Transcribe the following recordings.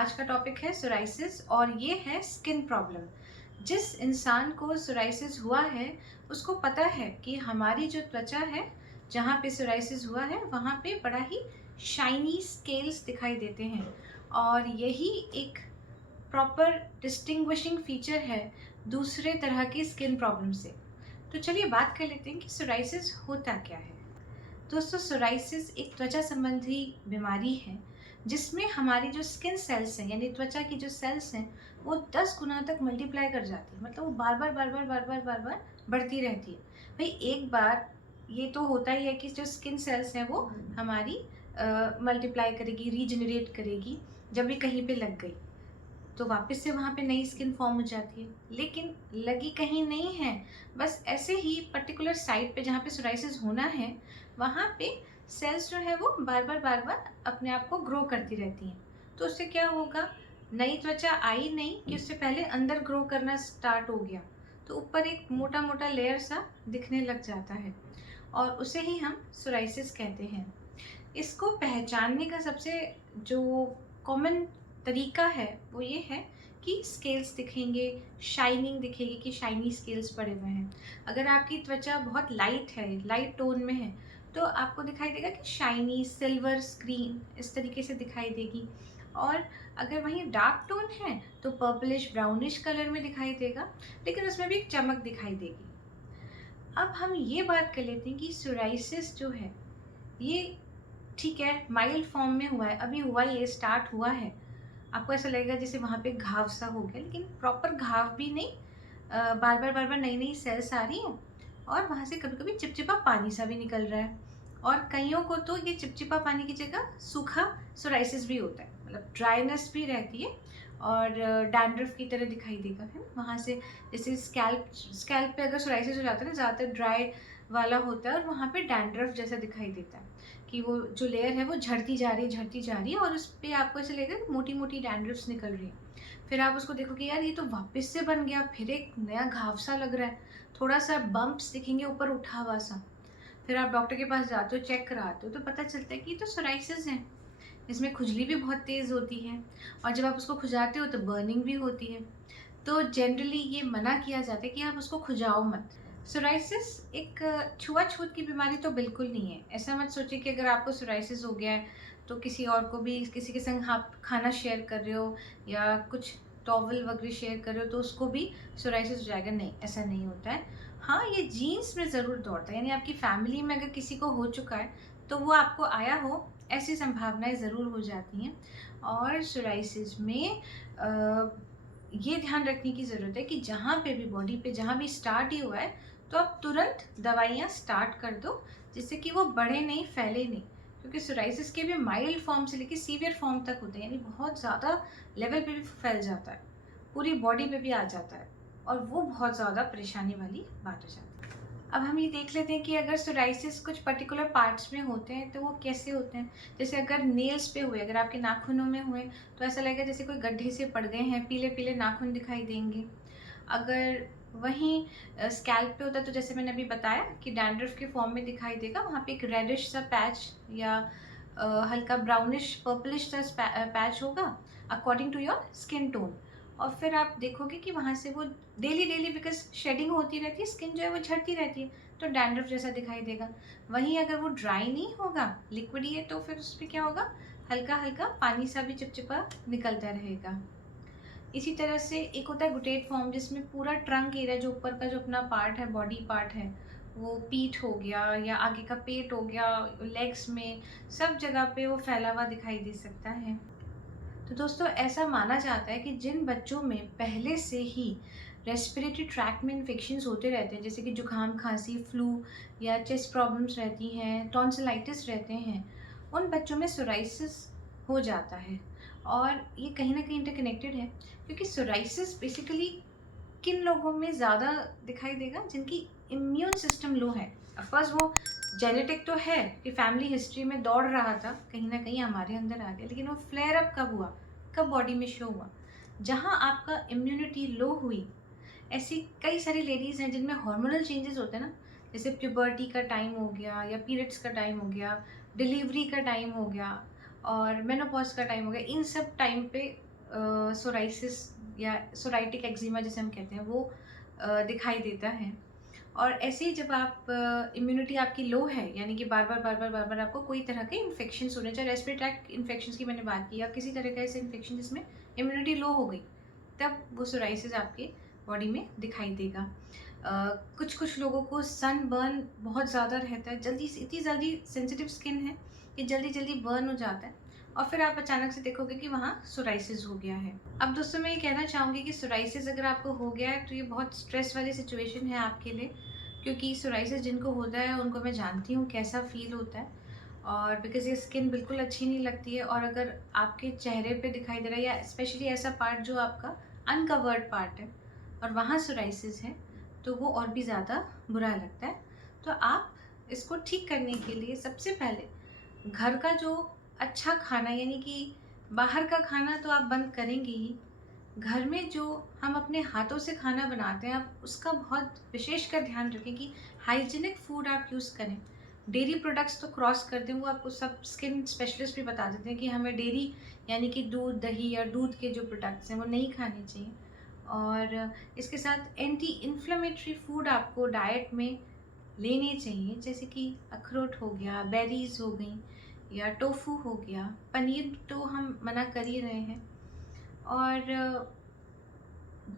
आज का टॉपिक है सोराइसिस और ये है स्किन प्रॉब्लम। जिस इंसान को सोराइसिस हुआ है उसको पता है कि हमारी जो त्वचा है, जहाँ पे सोराइसिस हुआ है वहाँ पे बड़ा ही शाइनी स्केल्स दिखाई देते हैं और यही एक प्रॉपर डिस्टिंग्विशिंग फीचर है दूसरे तरह की स्किन प्रॉब्लम से। तो चलिए बात कर लेते हैं कि सोराइसिस होता क्या है। दोस्तों, सोराइसिस एक त्वचा संबंधी बीमारी है जिसमें हमारी जो स्किन सेल्स हैं यानी त्वचा की जो सेल्स हैं वो 10 गुना तक मल्टीप्लाई कर जाती है। मतलब वो बार बार बार बार बार बार बार बार बढ़ती रहती है। भाई एक बार ये तो होता ही है कि जो स्किन सेल्स हैं वो हमारी मल्टीप्लाई करेगी, रीजनरेट करेगी। जब भी कहीं पे लग गई तो वापस से वहाँ पे नई स्किन फॉर्म हो जाती है, लेकिन लगी कहीं नहीं है। बस ऐसे ही पर्टिकुलर साइट पे जहाँ पे सोराइसिस होना है वहाँ पे सेल्स जो है वो बार बार अपने आप को ग्रो करती रहती हैं। तो उससे क्या होगा, नई त्वचा आई नहीं कि उससे पहले अंदर ग्रो करना स्टार्ट हो गया, तो ऊपर एक मोटा मोटा लेयर सा दिखने लग जाता है और उसे ही हम सोराइसिस कहते हैं। इसको पहचानने का सबसे जो कॉमन तरीका है वो ये है कि स्केल्स दिखेंगे, शाइनिंग दिखेगी कि शाइनी स्केल्स पड़े हुए हैं। अगर आपकी त्वचा बहुत लाइट है, लाइट टोन में है, तो आपको दिखाई देगा कि शाइनी सिल्वर स्क्रीन इस तरीके से दिखाई देगी। और अगर वहीं डार्क टोन है तो पर्पलिश ब्राउनिश कलर में दिखाई देगा, लेकिन उसमें भी एक चमक दिखाई देगी। अब हम ये बात कर लेते हैं कि सोराइसिस जो है ये ठीक है माइल्ड फॉर्म में हुआ है, अभी हुआ, ये स्टार्ट हुआ है। आपको ऐसा लगेगा जैसे वहाँ पे घाव सा हो गया, लेकिन प्रॉपर घाव भी नहीं। बार बार नई नई सेल्स आ रही हैं और वहाँ से कभी कभी चिपचिपा पानी सा भी निकल रहा है। और कईयों को तो ये चिपचिपा पानी की जगह सूखा सोराइसिस भी होता है, मतलब ड्राइनेस भी रहती है और डैंड्रफ की तरह दिखाई देगा, है ना। वहाँ से जैसे स्कैल्प स्कैल्प पे अगर सोराइसिस हो जाता है ना, ज़्यादातर ड्राई वाला होता है और वहाँ पे डैंड्रफ जैसा दिखाई देता है कि वो जो लेयर है वो झड़ती जा रही है, झड़ती जा रही है और उस पर आपको ऐसे लगेगा मोटी मोटी डैंड्रफ्स निकल रही है। फिर आप उसको देखो कि यार ये तो वापस से बन गया, फिर एक नया घाव सा लग रहा है, थोड़ा सा बम्प्स दिखेंगे ऊपर उठा हुआ सा। फिर आप डॉक्टर के पास जाते हो, चेक कराते हो, तो पता चलता है कि ये तो सोराइसिस है। इसमें खुजली भी बहुत तेज़ होती है और जब आप उसको खुजाते हो तो बर्निंग भी होती है। तो जनरली ये मना किया जाता है कि आप उसको खुजाओ मत। सोराइसिस एक छुआछूत की बीमारी तो बिल्कुल नहीं है। ऐसा मत सोचिए कि अगर आपको सोराइसिस हो गया है तो किसी और को भी, किसी के संग आप खाना शेयर कर रहे हो या कुछ टॉवल वगैरह शेयर कर रहे हो तो उसको भी सोराइसिस हो जाएगा। नहीं, ऐसा नहीं होता है। हाँ, ये जीन्स में ज़रूर दौड़ता है, यानी आपकी फैमिली में अगर किसी को हो चुका है तो वो आपको आया हो, ऐसी संभावनाएं ज़रूर हो जाती हैं। और सोराइसिस में ये ध्यान रखने की ज़रूरत है कि जहाँ पे भी बॉडी पे जहाँ भी स्टार्ट ही हुआ है तो आप तुरंत दवाइयाँ स्टार्ट कर दो, जिससे कि वो बढ़े नहीं, फैले नहीं। क्योंकि सोराइसिस के भी माइल्ड फॉर्म से लेकर सीवियर फॉर्म तक होते हैं, यानी बहुत ज़्यादा लेवल पे भी फैल जाता है, पूरी बॉडी पे भी आ जाता है और वो बहुत ज़्यादा परेशानी वाली बात हो जाती है। अब हम ये देख लेते हैं कि अगर सोराइसिस कुछ पर्टिकुलर पार्ट्स में होते हैं तो वो कैसे होते हैं। जैसे अगर नेल्स पे हुए, अगर आपके नाखूनों में हुए तो ऐसा लगेगा जैसे कोई गड्ढे से पड़ गए हैं, पीले पीले नाखून दिखाई देंगे। अगर वहीं स्कैल्प पे होता है तो जैसे मैंने अभी बताया कि डैंड्रफ के फॉर्म में दिखाई देगा, वहाँ पे एक रेडिश सा पैच या हल्का ब्राउनिश पर्पलिश सा पैच होगा according to your skin tone. और फिर आप देखोगे कि वहाँ से वो डेली डेली, बिकॉज शेडिंग होती रहती है, स्किन जो है वो झड़ती रहती है, तो डैंड्रफ जैसा दिखाई देगा। वहीं अगर वो ड्राई नहीं होगा, लिक्विड ही है, तो फिर उस पर क्या होगा, हल्का हल्का पानी सा भी चिपचिपा निकलता रहेगा। इसी तरह से एक होता है गुटेट फॉर्म, जिसमें पूरा ट्रंक एरिया, जो ऊपर का जो अपना पार्ट है, बॉडी पार्ट है, वो पीठ हो गया या आगे का पेट हो गया, लेग्स में, सब जगह पे वो फैला हुआ दिखाई दे सकता है। तो दोस्तों, ऐसा माना जाता है कि जिन बच्चों में पहले से ही रेस्पिरेटरी ट्रैक में इन्फेक्शंस होते रहते हैं, जैसे कि जुकाम, खांसी, फ्लू या चेस्ट प्रॉब्लम्स रहती हैं, टॉन्सिलाइटिस रहते हैं, उन बच्चों में सोराइसिस हो जाता है। और ये कहीं ना कहीं इंटरकनेक्टेड है, क्योंकि सोराइसिस बेसिकली किन लोगों में ज़्यादा दिखाई देगा, जिनकी इम्यून सिस्टम लो है। ऑफकोर्स वो जेनेटिक तो है कि फैमिली हिस्ट्री में दौड़ रहा था, कहीं ना कहीं हमारे अंदर आ गया, लेकिन वो फ्लेयर अप कब हुआ, कब बॉडी में शो हुआ, जहाँ आपका इम्यूनिटी लो हुई। ऐसी कई सारी लेडीज़ हैं जिनमें हार्मोनल चेंजेस होते हैं ना, जैसे प्यूबर्टी का टाइम हो गया या पीरियड्स का टाइम हो गया, डिलीवरी का टाइम हो गया और मेनोपॉज का टाइम हो गया। इन सब टाइम पे सोराइसिस या सोराइटिक एक्जिमा जिसे हम कहते हैं वो दिखाई देता है। और ऐसे ही जब आप इम्यूनिटी आपकी लो है, यानी कि बार बार आपको कोई तरह के इन्फेक्शन होने, चाहे रेस्पिरेटरी ट्रैक्ट इन्फेक्शन की मैंने बात की या किसी तरह का ऐसे इन्फेक्शन जिसमें इम्यूनिटी लो हो गई, तब वो सोराइसिस आपके बॉडी में दिखाई देगा। कुछ कुछ लोगों को सनबर्न बहुत ज़्यादा रहता है, जल्दी से इतनी जल्दी सेंसिटिव स्किन है कि जल्दी जल्दी बर्न हो जाता है और फिर आप अचानक से देखोगे कि वहाँ सोराइसिस हो गया है। अब दोस्तों मैं ये कहना चाहूँगी कि सोराइसिस अगर आपको हो गया है तो ये बहुत स्ट्रेस वाली सिचुएशन है आपके लिए, क्योंकि सोराइसिस जिनको होता है उनको मैं जानती हूँ कैसा फील होता है। और बिकॉज़ ये स्किन बिल्कुल अच्छी नहीं लगती है, और अगर आपके चेहरे पे दिखाई दे रहा है या स्पेशली ऐसा पार्ट जो आपका अनकवर्ड पार्ट है और वहाँ सोराइसिस है, तो वो और भी ज़्यादा बुरा लगता है। तो आप इसको ठीक करने के लिए सबसे पहले घर का जो अच्छा खाना, यानी कि बाहर का खाना तो आप बंद करेंगे ही, घर में जो हम अपने हाथों से खाना बनाते हैं आप उसका बहुत विशेष कर ध्यान रखें कि हाइजीनिक फूड आप यूज़ करें। डेयरी प्रोडक्ट्स तो क्रॉस कर दें, वो आपको सब स्किन स्पेशलिस्ट भी बता देते हैं कि हमें डेयरी यानी कि दूध दही या दूध के जो प्रोडक्ट्स हैं वो नहीं खाने चाहिए। और इसके साथ एंटी इन्फ्लेमेटरी फूड आपको डाइट में लेने चाहिए, जैसे कि अखरोट हो गया, बेरीज हो गई या टोफू हो गया। पनीर तो हम मना कर ही रहे हैं। और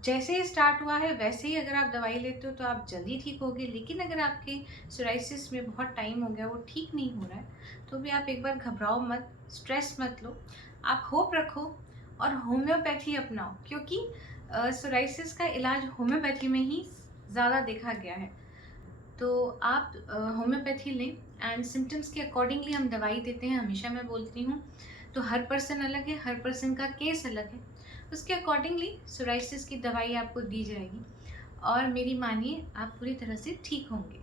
जैसे ही स्टार्ट हुआ है वैसे ही अगर आप दवाई लेते हो तो आप जल्दी ठीक होगे, लेकिन अगर आपके सोराइसिस में बहुत टाइम हो गया, वो ठीक नहीं हो रहा है, तो भी आप एक बार घबराओ मत, स्ट्रेस मत लो, आप होप रखो और होम्योपैथी अपनाओ, क्योंकि सोराइसिस का इलाज होम्योपैथी में ही ज़्यादा देखा गया है। तो आप होम्योपैथी लें एंड सिम्टम्स के अकॉर्डिंगली हम दवाई देते हैं, हमेशा मैं बोलती हूँ। तो हर पर्सन अलग है, हर पर्सन का केस अलग है, उसके अकॉर्डिंगली सोराइसिस की दवाई आपको दी जाएगी और मेरी मानिए आप पूरी तरह से ठीक होंगे।